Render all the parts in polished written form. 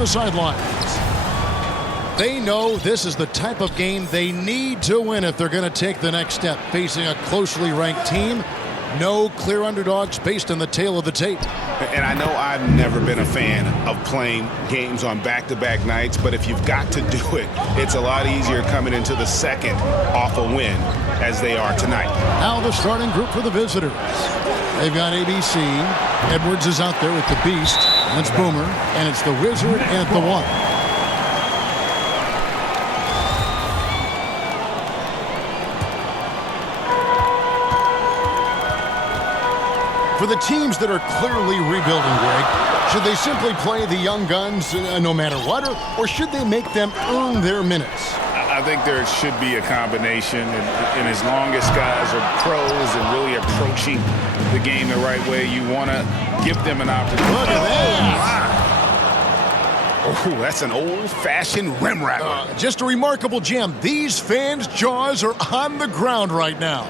the sidelines. They know this is the type of game they need to win if they're going to take the next step. Facing a closely ranked team, no clear underdogs based on the tail of the tape. And I know I've never been a fan of playing games on back-to-back nights, but if you've got to do it, it's a lot easier coming into the second off a win as they are tonight. Now the starting group for the visitors. They've got ABC. Edwards is out there with the Beast. That's Boomer. And it's the Wizard at the 1. For the teams that are clearly rebuilding, Greg, should they simply play the young guns no matter what, or should they make them earn their minutes? I think there should be a combination, and as long as guys are pros and really approaching the game the right way, you want to give them an opportunity. Look at that! Oh, that's an old-fashioned rim rattler. Just a remarkable gem. These fans' jaws are on the ground right now.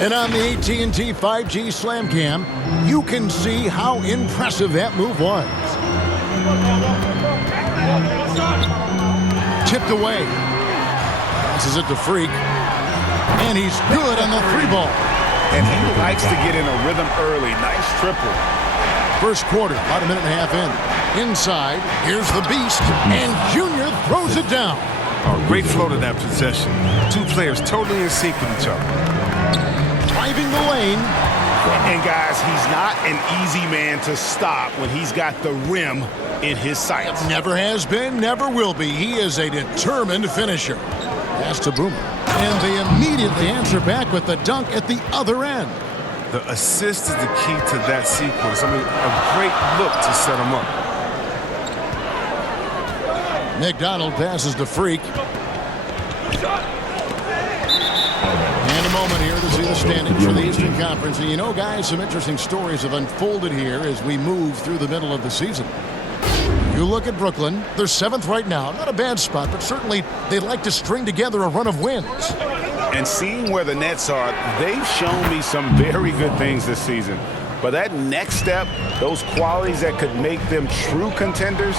And on the AT&T 5G Slam Cam, you can see how impressive that move was. Tipped away. Passes it to Freak. And he's good on the 3-ball. And he likes to get in a rhythm early. Nice triple. First quarter, about a minute and a half in. Inside, here's the Beast. And Junior throws it down. Oh, great flow to that possession. Two players totally in sync with each other. Driving the lane. And guys, he's not an easy man to stop when he's got the rim in his sights. Never has been, never will be. He is a determined finisher. Pass to Boomer. And they immediately answer back with the dunk at the other end. The assist is the key to that sequence. I mean, a great look to set him up. McDonald passes to Freak. And a moment here to see the standings for the Eastern Conference. And you know, guys, some interesting stories have unfolded here as we move through the middle of the season. You look at Brooklyn, they're 7th right now. Not a bad spot, but certainly they'd like to string together a run of wins. And seeing where the Nets are, they've shown me some very good things this season. But that next step, those qualities that could make them true contenders,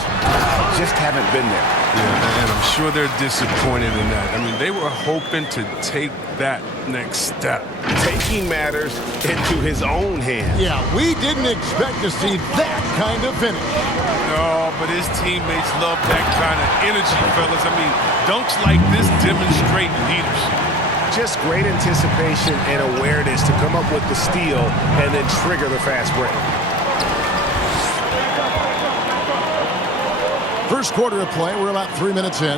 just haven't been there. Yeah, and I'm sure they're disappointed in that. I mean, they were hoping to take that next step. Taking matters into his own hands. Yeah, we didn't expect to see that kind of finish. No, but his teammates love that kind of energy, fellas. I mean, dunks like this demonstrate leadership. Just great anticipation and awareness to come up with the steal and then trigger the fast break. First quarter of play, we're about 3 minutes in.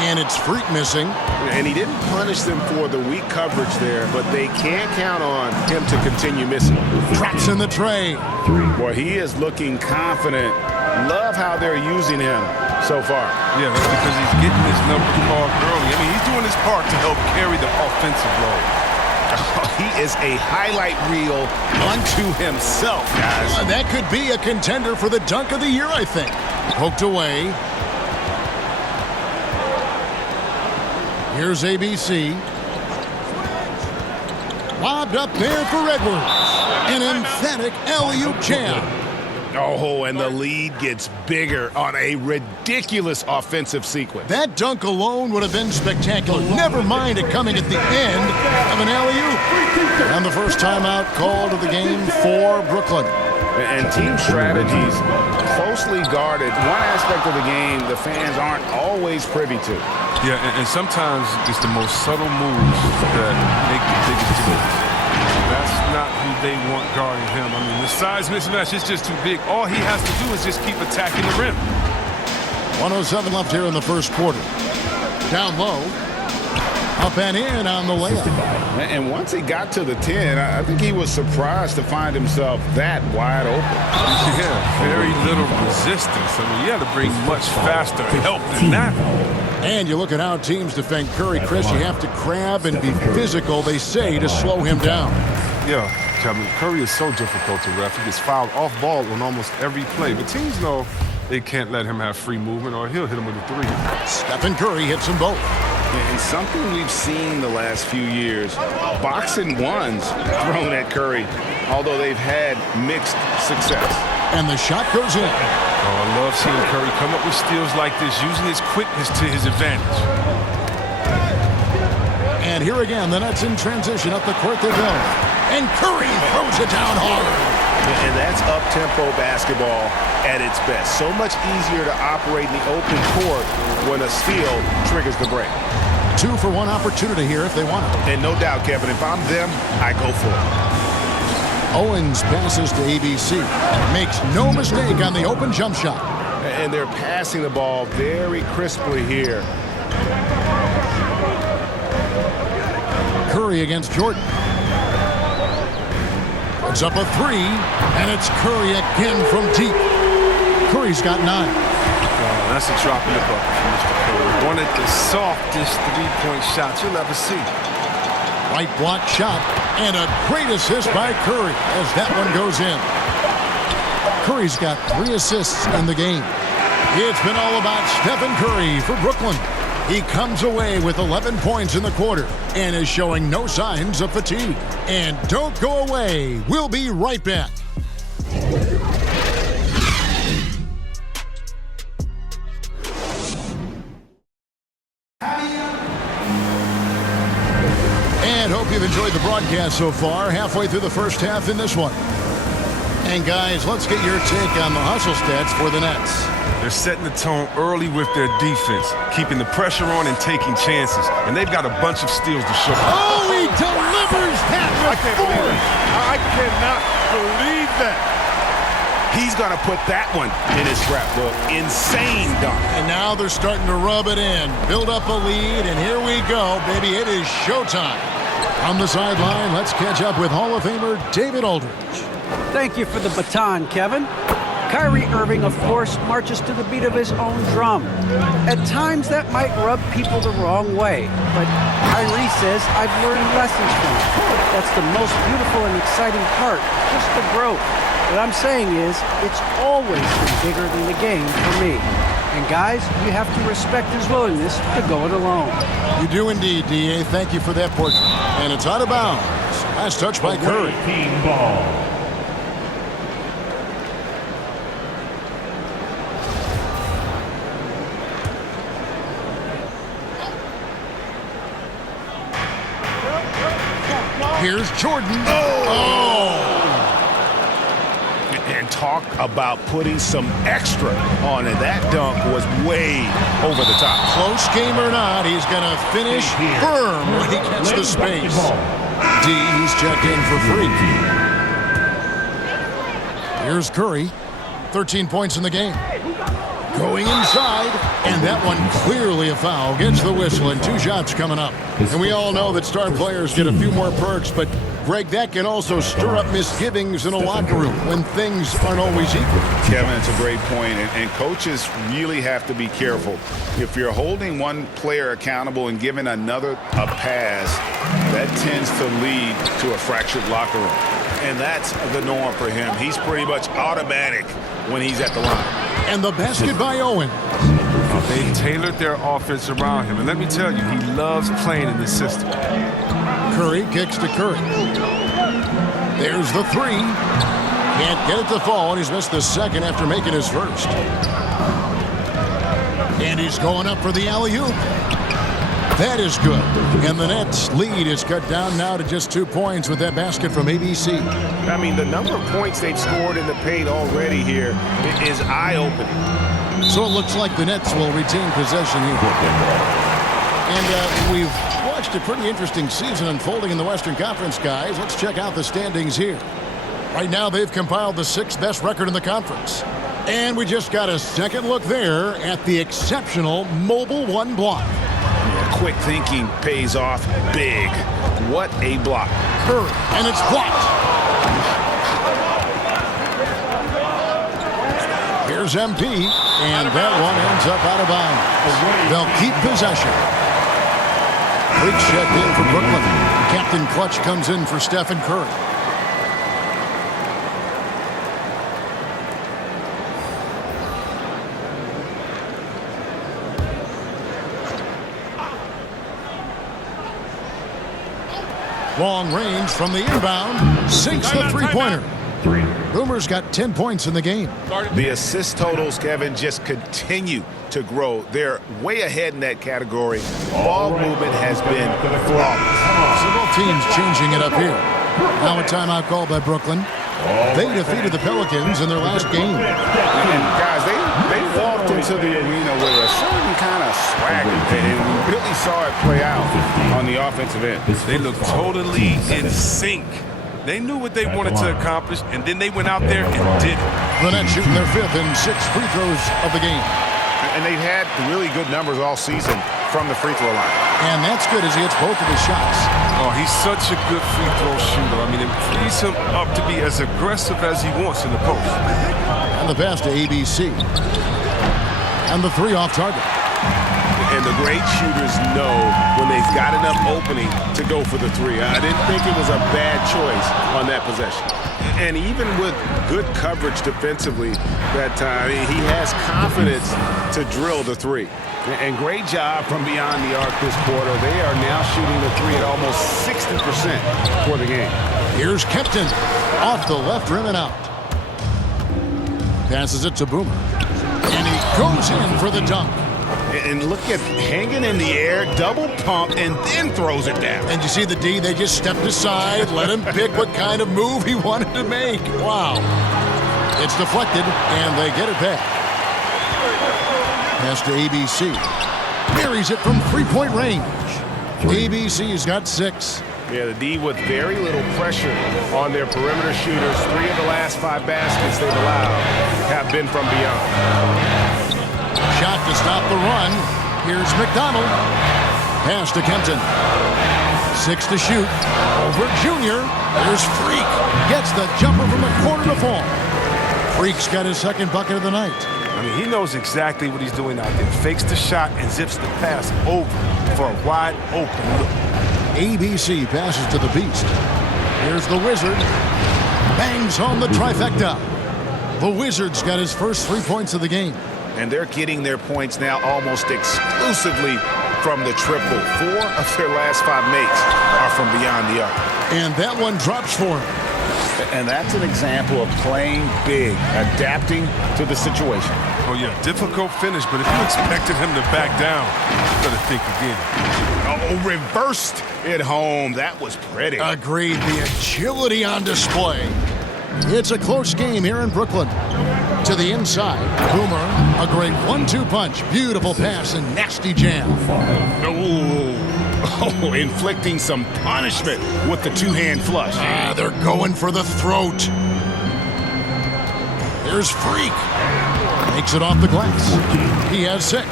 And it's Freak missing. And he didn't punish them for the weak coverage there, but they can't count on him to continue missing. Traps in the tray. Boy, he is looking confident. Love how they're using him so far. Yeah, that's because he's getting his number called early. I mean, he's doing his part to help carry the offensive load. He is a highlight reel unto himself, guys. That could be a contender for the dunk of the year, I think. Poked away. Here's ABC. Lobbed up there for Edwards. An emphatic alley-oop jam. Oh, and the lead gets bigger on a ridiculous offensive sequence. That dunk alone would have been spectacular. Never mind it coming at the end of an alley-oop. And the first timeout called of the game for Brooklyn. And team strategies closely guarded. One aspect of the game the fans aren't always privy to. Yeah, and sometimes it's the most subtle moves that make the biggest difference. That's not who they want guarding him. I mean, the size mismatch is just too big. All he has to do is just keep attacking the rim. 1:07 left here in the first quarter. Down low. Up and in on the layup. And once he got to the 10, I think he was surprised to find himself that wide open. Yeah, very little resistance. I mean, you had to bring much faster help than that. And you look at how teams defend Curry, Chris. You have to grab and be physical, they say, to slow him down. Yeah, Kevin, Curry is so difficult to ref. He gets fouled off ball on almost every play. But teams know they can't let him have free movement or he'll hit him with a three. Stephen Curry hits them both. And something we've seen the last few years, boxing ones thrown at Curry although they've had mixed success. And the shot goes in. Oh, I love seeing Curry come up with steals like this, using his quickness to his advantage. And here again, the Nets in transition up the court they go. And Curry throws it down hard. And that's up-tempo basketball at its best. So much easier to operate in the open court when a steal triggers the break. 2-for-1 opportunity here if they want it. And no doubt, Kevin, if I'm them, I go for it. Owens passes to ABC. Makes no mistake on the open jump shot. And they're passing the ball very crisply here. Curry against Jordan. Puts up a three, and it's Curry again from deep. Curry's got 9. That's a drop in the bucket for Mr. Curry. One of the softest three-point shots you'll ever see. Right block shot, and a great assist by Curry as that one goes in. Curry's got 3 assists in the game. It's been all about Stephen Curry for Brooklyn. He comes away with 11 points in the quarter and is showing no signs of fatigue. And don't go away. We'll be right back. And hope you've enjoyed the broadcast so far. Halfway through the first half in this one. And guys, let's get your take on the hustle stats for the Nets. They're setting the tone early with their defense, keeping the pressure on and taking chances. And they've got a bunch of steals to show. Oh, he delivers that. I can't believe it. I cannot believe that. He's going to put that one in his scrapbook. Insane dunk. And now they're starting to rub it in, build up a lead, and here we go, baby. It is showtime. On the sideline, let's catch up with Hall of Famer David Aldridge. Thank you for the baton, Kevin. Kyrie Irving, of course, marches to the beat of his own drum. At times, that might rub people the wrong way, but Kyrie says, I've learned lessons from it. That's the most beautiful and exciting part, just the growth. What I'm saying is, it's always been bigger than the game for me. And guys, you have to respect his willingness to go it alone. You do indeed, D.A. Thank you for that portion. And it's out of bounds. Last touch by Curry. Team ball. Here's Jordan. Oh! And talk about putting some extra on it. That dunk was way over the top. Close game or not, he's going to finish firm when he gets the space. D, he's checked in for free. Here's Curry. 13 points in the game. Going inside, and that one clearly a foul. Gets the whistle, and 2 shots coming up. And we all know that star players get a few more perks, but Greg, that can also stir up misgivings in a locker room when things aren't always equal. Kevin, it's a great point, and coaches really have to be careful. If you're holding one player accountable and giving another a pass, that tends to lead to a fractured locker room. And that's the norm for him. He's pretty much automatic when he's at the line. And the basket by Owens. They tailored their offense around him. And let me tell you, he loves playing in this system. Curry kicks to Curry. There's the 3. Can't get it to fall, and he's missed the second after making his first. And he's going up for the alley-oop. That is good. And the Nets' lead is cut down now to just 2 points with that basket from ABC. I mean, the number of points they've scored in the paint already here is eye-opening. So it looks like the Nets will retain possession here. And we've watched a pretty interesting season unfolding in the Western Conference, guys. Let's check out the standings here. Right now, they've compiled the 6th best record in the conference. And we just got a second look there at the exceptional Mobile 1 block. Quick thinking pays off big. What a block. Curry, and it's blocked. Here's MP, and that one ends up out of bounds. They'll keep possession. Freak checked in for Brooklyn. Captain Clutch comes in for Stephen Curry. Long range from the inbound. Sinks the three-pointer. Boomer's got 10 points in the game. The assist totals, Kevin, just continue to grow. They're way ahead in that category. Ball movement has been flawless. So both teams changing it up here. Now a timeout called by Brooklyn. They defeated the Pelicans in their last game. And guys, they walked into the arena with a certain kind of swagger, and we really saw it play out on the offensive end. They looked totally in sync. They knew what they wanted to accomplish, and then they went out there and did it. The Nets shooting their 5th and 6th free throws of the game. And they've had really good numbers all season from the free throw line. And that's good as he hits both of his shots. Oh, he's such a good free throw shooter. I mean, it frees him up to be as aggressive as he wants in the post. And the pass to ABC. And the 3 off target. And the great shooters know when they've got enough opening to go for the 3. I didn't think it was a bad choice on that possession. And even with good coverage defensively that time, he has confidence to drill the 3. And great job from beyond the arc this quarter. They are now shooting the 3 at almost 60% for the game. Here's Kempton off the left rim and out. Passes it to Boomer. And he goes in for the dunk. And look at hanging in the air, double pump, and then throws it down. And you see the D, they just stepped aside, let him pick what kind of move he wanted to make. Wow. It's deflected, and they get it back. Pass to ABC. Buries it from three-point range. ABC's got 6. Yeah, the D with very little pressure on their perimeter shooters. 3 of the last 5 baskets they've allowed have been from beyond. Shot to stop the run. Here's McDonald. Pass to Kempton. 6 to shoot. Over Junior. There's Freak. Gets the jumper from the corner to fall. Freak's got his 2nd bucket of the night. I mean, he knows exactly what he's doing out there. Fakes the shot and zips the pass over for a wide open look. ABC passes to the Beast. Here's the Wizard. Bangs home the trifecta. The Wizard's got his first 3 points of the game. And they're getting their points now almost exclusively from the triple. 4 of their last 5 makes are from beyond the arc. And that one drops for him. And that's an example of playing big, adapting to the situation. Oh, yeah, difficult finish, but if you expected him to back down, you better think again. Oh, reversed it home. That was pretty. Agreed. The agility on display. It's a close game here in Brooklyn. To the inside, Boomer, a great 1-2 punch. Beautiful pass and nasty jam. Oh, inflicting some punishment with the 2-hand flush. They're going for the throat. There's Freak. Makes it off the glass. He has 6.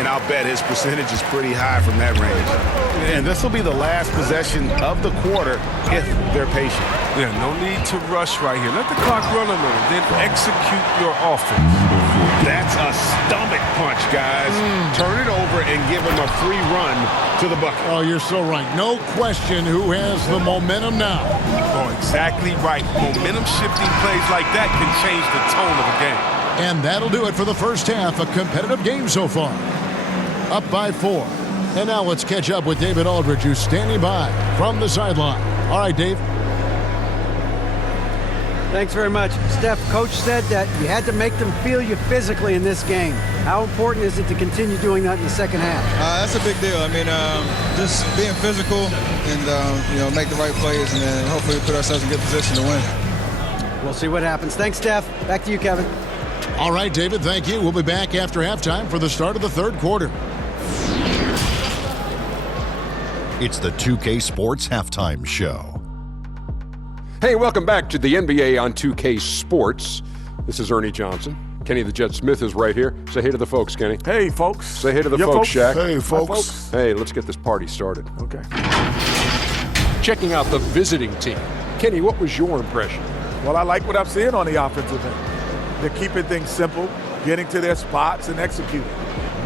And I'll bet his percentage is pretty high from that range. And this will be the last possession of the quarter if they're patient. Yeah, no need to rush right here. Let the clock run a little, then execute your offense. That's a stomach punch, guys. Turn it over and give him a free run to the bucket. Oh, you're so right. No question who has the momentum now. Oh, exactly right. Momentum-shifting plays like that can change the tone of a game. And that'll do it for the first half. A competitive game so far. Up by 4. And now let's catch up with David Aldridge, who's standing by from the sideline. All right, Dave. Thanks very much. Steph, Coach said that you had to make them feel you physically in this game. How important is it to continue doing that in the second half? That's a big deal. I mean, just being physical and, make the right plays and then hopefully put ourselves in good position to win. We'll see what happens. Thanks, Steph. Back to you, Kevin. All right, David, thank you. We'll be back after halftime for the start of the third quarter. It's the 2K Sports Halftime Show. Hey, welcome back to the NBA on 2K Sports. This is Ernie Johnson. Kenny the Jet Smith is right here. Say hey to the folks, Kenny. Hey, folks. Say hey to the folks, Shaq. Hey, folks. Hi, folks. Hey, let's get this party started. Okay. Checking out the visiting team. Kenny, what was your impression? Well, I like what I'm seeing on the offensive end. They're keeping things simple, getting to their spots and executing.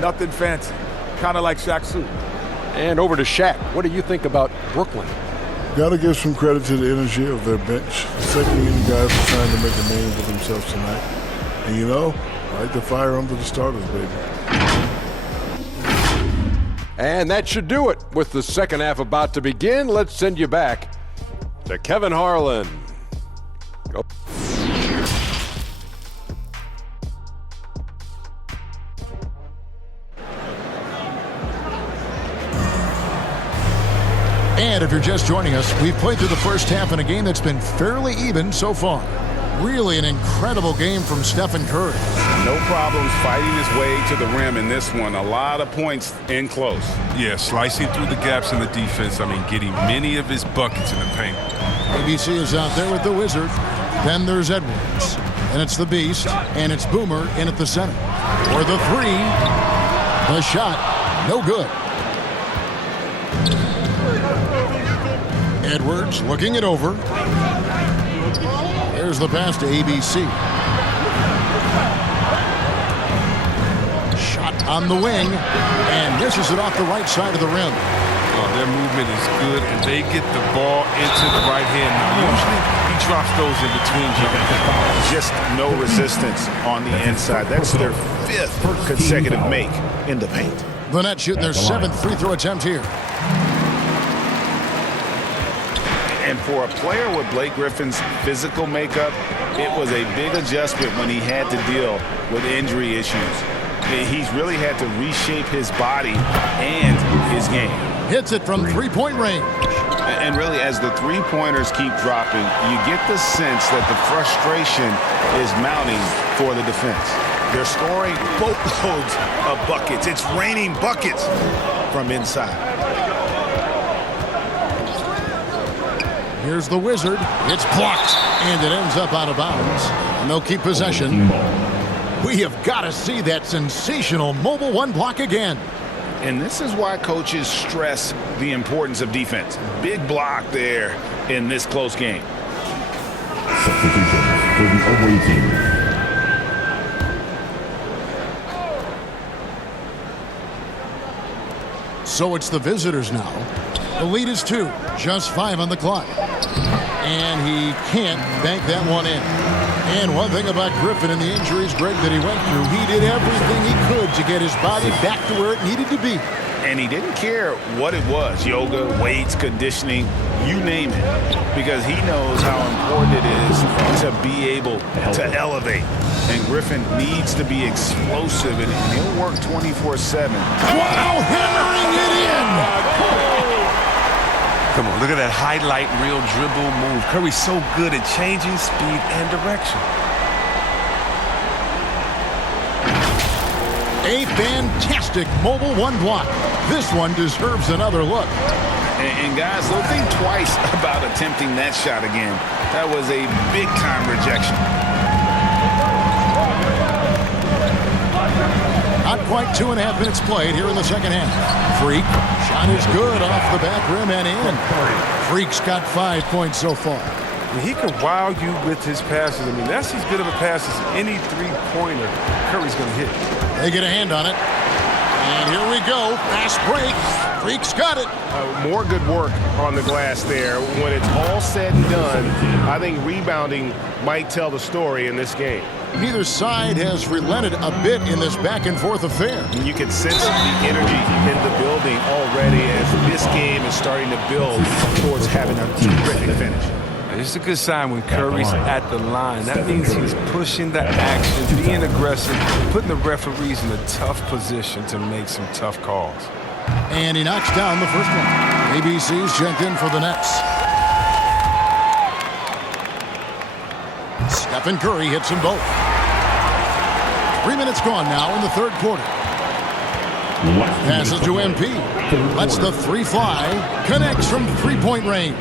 Nothing fancy. Kind of like Shaq's suit. And over to Shaq. What do you think about Brooklyn? Got to give some credit to the energy of their bench. Second-unit guys are trying to make a name for themselves tonight. And I like the fire under the starters, baby. And that should do it. With the second half about to begin, let's send you back to Kevin Harlan. Go. And if you're just joining us, we've played through the first half in a game that's been fairly even so far. Really an incredible game from Stephen Curry. No problems fighting his way to the rim in this one. A lot of points in close. Yeah, slicing through the gaps in the defense. I mean, getting many of his buckets in the paint. ABC is out there with the Wizard. Then there's Edwards. And it's the Beast. And it's Boomer in at the center. For the three. The shot. No good. Edwards looking it over. There's the pass to ABC. Shot on the wing. And misses it off the right side of the rim. Oh, their movement is good, and they get the ball into the right hand. Now, usually he drops those in between jumpers. Just no resistance on the inside. That's their 5th consecutive make in the paint. The Nets shooting their 7th free throw attempt here. And for a player with Blake Griffin's physical makeup, it was a big adjustment when he had to deal with injury issues. He's really had to reshape his body and his game. Hits it from three-point range. And really, as the three-pointers keep dropping, you get the sense that the frustration is mounting for the defense. They're scoring boatloads of buckets. It's raining buckets from inside. Here's the Wizard. It's blocked. And it ends up out of bounds. And they'll keep possession. We have got to see that sensational mobile one block again. And this is why coaches stress the importance of defense. Big block there in this close game. Substitution for the away team. So it's the visitors now. The lead is 2. Just 5 on the clock. And he can't bank that one in. And one thing about Griffin and the injuries, Greg, that he went through, he did everything he could to get his body back to where it needed to be. And he didn't care what it was, yoga, weights, conditioning, you name it, because he knows how important it is to be able to elevate. And Griffin needs to be explosive, and he'll work 24/7. Wow, hammering it in! Come on, look at that highlight reel dribble move. Curry's so good at changing speed and direction. A fantastic mobile one block. This one deserves another look. And guys, don't think twice about attempting that shot again. That was a big-time rejection. Not quite 2.5 minutes played here in the second half. Freak. Shot is good off the back rim and in. Freak's got 5 points so far. He can wow you with his passes. I mean, that's as good of a pass as any three-pointer Curry's going to hit. They get a hand on it. And here we go. Fast break. Freak's got it. More good work on the glass there. When it's all said and done, I think rebounding might tell the story in this game. Neither side has relented a bit in this back-and-forth affair. You can sense the energy in the building already as this game is starting to build towards having a terrific finish. It's a good sign when Curry's at the line. That means he's pushing the action, being aggressive, putting the referees in a tough position to make some tough calls. And he knocks down the first one. ABC's checked in for the Nets. Stephen Curry hits them both. 3 minutes gone now in the third quarter. Passes to MP. Lets the three fly. Connects from three-point range.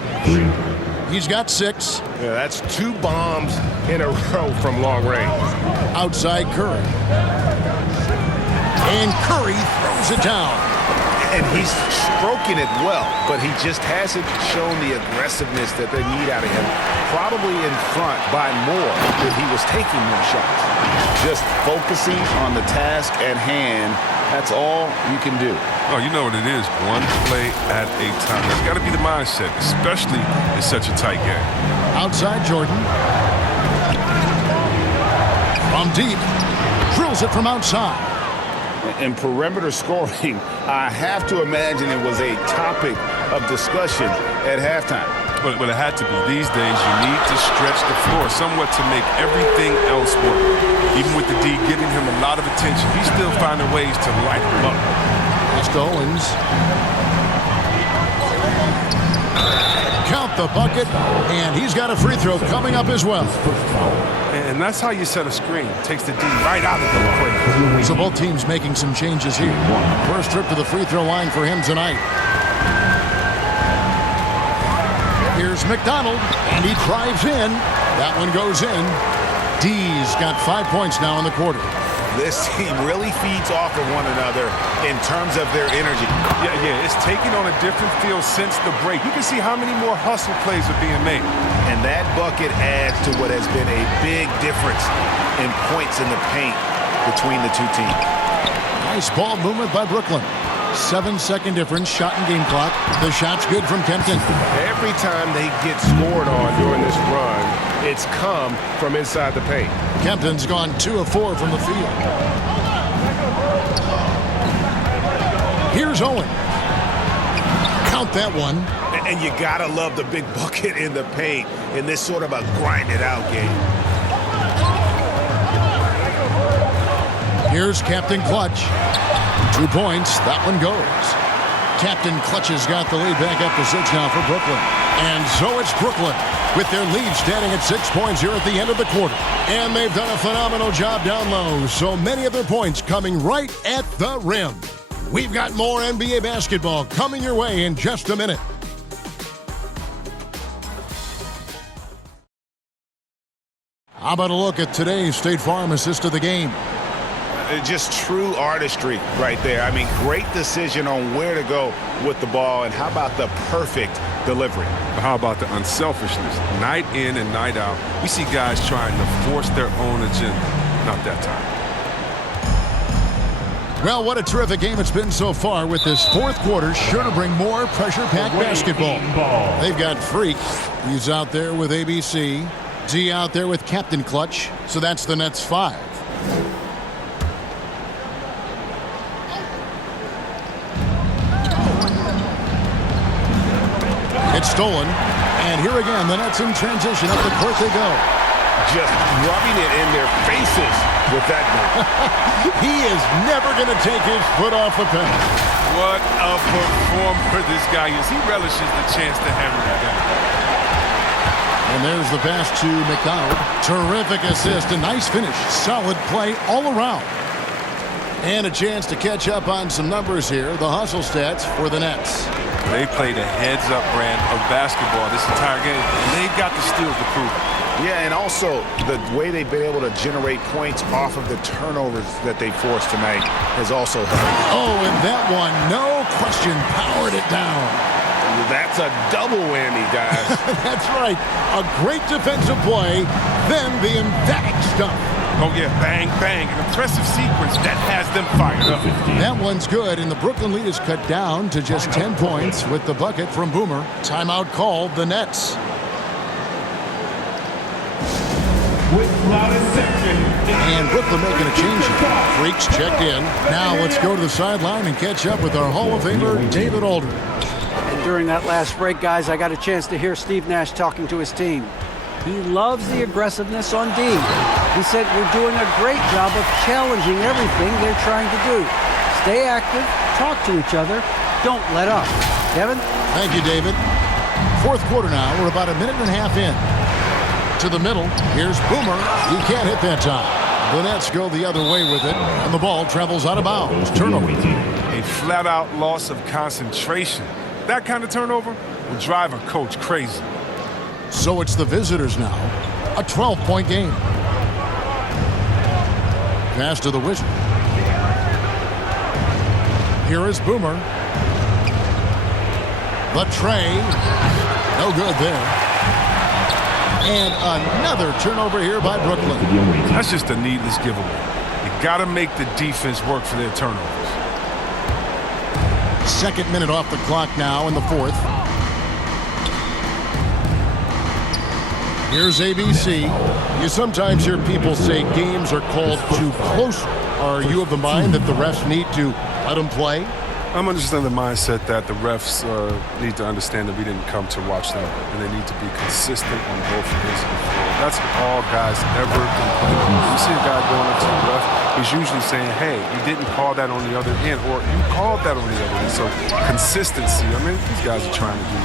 He's got 6. Yeah, that's 2 bombs in a row from long range. Outside Curry. And Curry throws it down. And he's stroking it well, but he just hasn't shown the aggressiveness that they need out of him. Probably in front by more if he was taking more shots. Just focusing on the task at hand, that's all you can do. Oh, you know what it is. One play at a time. That's got to be the mindset, especially in such a tight game. Outside Jordan. From deep. Drills it from outside. And perimeter scoring, I have to imagine it was a topic of discussion at halftime. But it had to be. These days, you need to stretch the floor somewhat to make everything else work. Even with the D giving him a lot of attention, he's still finding ways to light him up. Pass to Owens. Count the bucket, and he's got a free throw coming up as well. And that's how you set a screen. Takes the D right out of the equation. So both teams making some changes here. First trip to the free throw line for him tonight. Here's McDonald, and he drives in. That one goes in. D's got 5 points now in the quarter. This team really feeds off of one another in terms of their energy. Yeah, it's taking on a different feel since the break. You can see how many more hustle plays are being made. And that bucket adds to what has been a big difference in points in the paint between the two teams. Nice ball movement by Brooklyn. 7-second difference, shot and game clock. The shot's good from Kempton. Every time they get scored on during this run, it's come from inside the paint. Kempton's gone 2 of 4 from the field. Here's Owen. Count that one. And you gotta love the big bucket in the paint in this sort of a grind-it-out game. Here's Captain Clutch. 2 points. That one goes. Captain Clutch has got the lead back up to 6 now for Brooklyn. And so it's Brooklyn with their lead standing at 6 points here at the end of the quarter. And they've done a phenomenal job down low. So many of their points coming right at the rim. We've got more NBA basketball coming your way in just a minute. How about a look at today's State Farm assist of the game? Just true artistry right there. I mean, great decision on where to go with the ball, and how about the perfect delivery? How about the unselfishness? Night in and night out, we see guys trying to force their own agenda. Not that time. Well, what a terrific game it's been so far with this fourth quarter. Sure to bring more pressure-packed basketball. They've got Freak. He's out there with ABC. Z out there with Captain Clutch. So that's the Nets 5. It's stolen, and here again, the Nets in transition. Up the court they go. Just rubbing it in their faces with that move. He is never going to take his foot off the pedal. What a performer this guy is. He relishes the chance to hammer it down. And there's the pass to McDonald. Terrific assist, a nice finish. Solid play all around. And a chance to catch up on some numbers here. The hustle stats for the Nets. They played a heads-up brand of basketball this entire game, and they've got the steals to prove it. Yeah, and also the way they've been able to generate points off of the turnovers that they forced tonight has also helped. Oh, and that one, no question, powered it down. That's a double whammy, guys. That's right. A great defensive play, then the emphatic stuff. Oh, yeah, bang, bang. An impressive sequence that has them fired up. That one's good, and the Brooklyn lead is cut down to just 10 points with the bucket from Boomer. Timeout called, the Nets. And Brooklyn making a change here. Freaks checked in. Now let's go to the sideline and catch up with our Hall of Famer, David Aldridge. And during that last break, guys, I got a chance to hear Steve Nash talking to his team. He loves the aggressiveness on D. He said we're doing a great job of challenging everything they're trying to do. Stay active, talk to each other, don't let up. Kevin? Thank you, David. Fourth quarter now. We're about a minute and a half in. To the middle. Here's Boomer. He can't hit that time. The Nets go the other way with it, and the ball travels out of bounds. Turnover. A flat-out loss of concentration. That kind of turnover will drive a coach crazy. So it's the visitors now. A 12-point game. Pass to the Wizard. Here is Boomer. The tray. No good there. And another turnover here by Brooklyn. That's just a needless giveaway. You got to make the defense work for their turnovers. Second minute off the clock now in the fourth. Here's ABC. You sometimes hear people say games are called too close. Are you of the mind that the refs need to let them play? I'm understanding the mindset that the refs need to understand that we didn't come to watch them, and they need to be consistent on both ends of the floor. That's all guys ever complain about. When you see a guy going up to the ref, he's usually saying, hey, you didn't call that on the other end, or you called that on the other end. So consistency, I mean, these guys are trying to do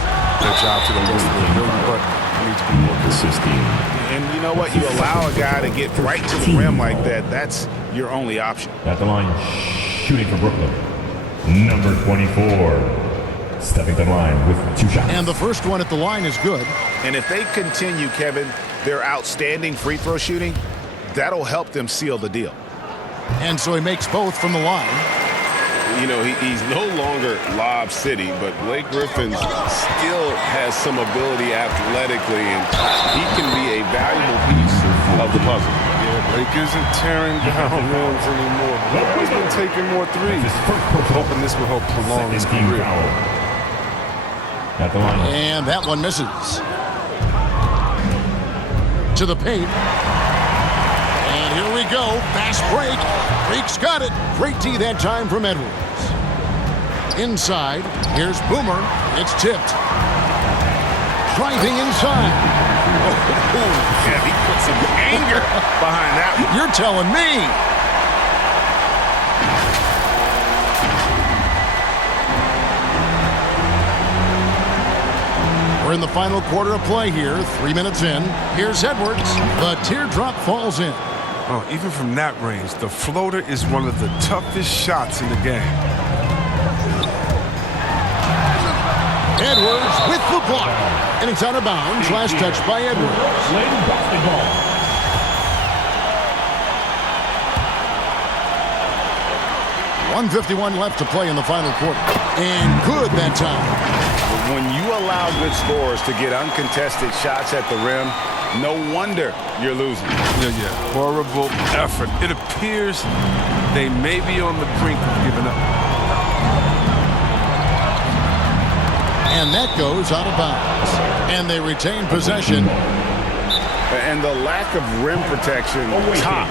their job to the best of their ability, but they need to be more consistent. And you know what? You allow a guy to get right to the rim like that, that's your only option. At the line, shooting for Brooklyn, number 24. Stepping to the line with 2 shots. And the first one at the line is good. And if they continue, Kevin, their outstanding free throw shooting, that'll help them seal the deal. And so he makes both from the line. You know, he's no longer Lob City, but Blake Griffin still has some ability athletically, and he can be a valuable piece of the puzzle. Yeah, Blake isn't tearing down rims anymore. He's been taking more threes. Hoping this will help prolong his career. At the line. And that one misses. To the paint. And here we go. Fast break. Freak's got it. Great D that time from Edwards. Inside. Here's Boomer. It's tipped. Driving inside. Yeah, he put some anger behind that one. You're telling me. We're in the final quarter of play here. 3 minutes in. Here's Edwards. The teardrop falls in. Oh, even from that range, the floater is one of the toughest shots in the game. Edwards with the block. And it's out of bounds. Last touch by Edwards. 1:51 left to play in the final quarter. And good that time. When you allow good scorers to get uncontested shots at the rim, no wonder you're losing. Yeah. Horrible effort. It appears they may be on the brink of giving up. And that goes out of bounds. And they retain possession. And the lack of rim protection, top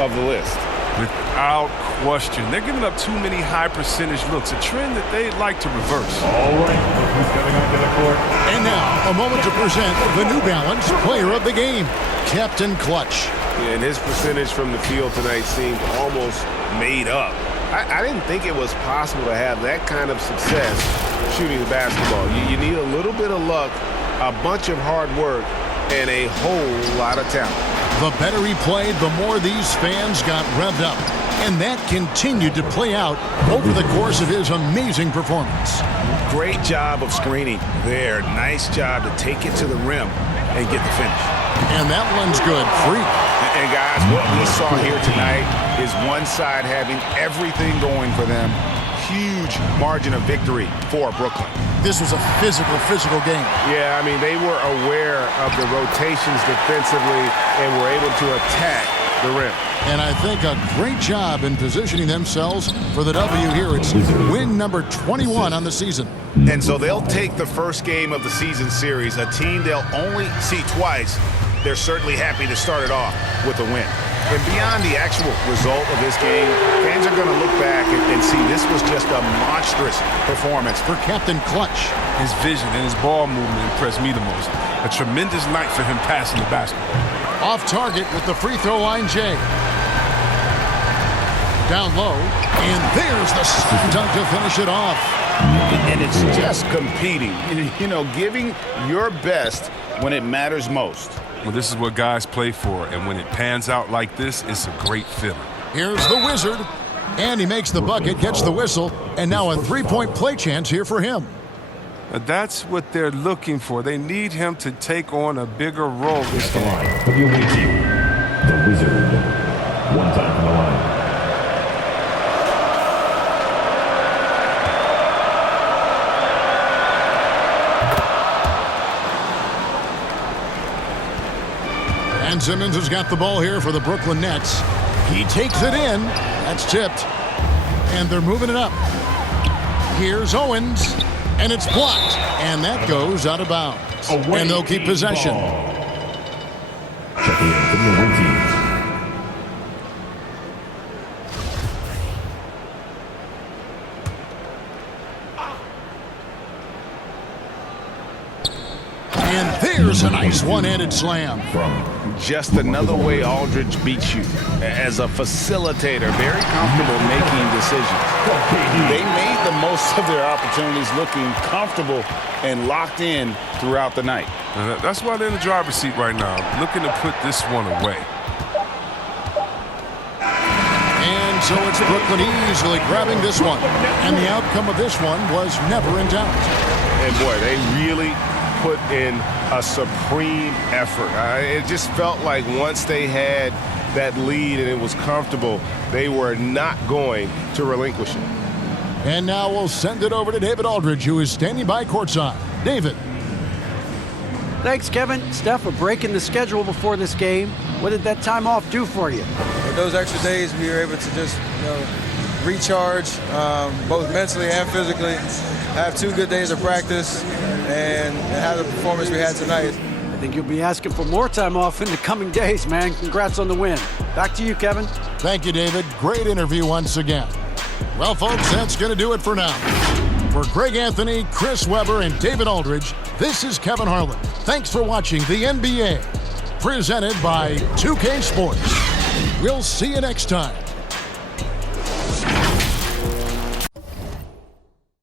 of the list. Without question. They're giving up too many high percentage looks, a trend that they'd like to reverse. All right, who's coming onto the court? And now, a moment to present the New Balance Player of the Game, Captain Clutch. And his percentage from the field tonight seemed almost made up. I didn't think it was possible to have that kind of success shooting the basketball. You need a little bit of luck, a bunch of hard work, and a whole lot of talent. The better he played, the more these fans got revved up. And that continued to play out over the course of his amazing performance. Great job of screening there. Nice job to take it to the rim and get the finish. And that one's good. Freak. And guys, what we saw here tonight is one side having everything going for them. Huge margin of victory for Brooklyn. This was a physical game. Yeah, I mean, they were aware of the rotations defensively and were able to attack the rim. And I think a great job in positioning themselves for the W here. It's win number 21 on the season. And so they'll take the first game of the season series, a team they'll only see twice. They're certainly happy to start it off with a win. And beyond the actual result of this game, fans are going to look back and see this was just a monstrous performance for Captain Clutch. His vision and his ball movement impressed me the most. A tremendous night for him passing the basketball. Off target with the free throw line, Jay. Down low, and there's the slam dunk to finish it off. And it's just competing, you know, giving your best when it matters most. Well, this is what guys play for, and when it pans out like this, it's a great feeling. Here's the Wizard, and he makes the bucket, gets the whistle, and now a three-point play chance here for him. That's what they're looking for. They need him to take on a bigger role this game. For the away team, the Wizard. One time from the line. And Simmons has got the ball here for the Brooklyn Nets. He takes it in. That's tipped. And they're moving it up. Here's Owens. And it's blocked. And that goes out of bounds. And they'll keep possession. Checking in from the away team. There's a nice one-handed slam. Just another way Aldridge beats you. As a facilitator, very comfortable making decisions. They made the most of their opportunities, looking comfortable and locked in throughout the night. That's why they're in the driver's seat right now, looking to put this one away. And so it's Brooklyn easily grabbing this one. And the outcome of this one was never in doubt. And boy, they really put in a supreme effort. It just felt like once they had that lead and it was comfortable, they were not going to relinquish it. And now we'll send it over to David Aldridge, who is standing by courtside. David. Thanks, Kevin. Steph, for breaking the schedule before this game. What did that time off do for you? With those extra days, we were able to just, recharge both mentally and physically, have 2 good days of practice, and have the performance we had tonight. I think you'll be asking for more time off in the coming days, man. Congrats on the win. Back to you, Kevin. Thank you, David. Great interview once again. Well, folks, that's going to do it for now. For Greg Anthony, Chris Webber, and David Aldridge, this is Kevin Harlan. Thanks for watching the NBA, presented by 2K Sports. We'll see you next time.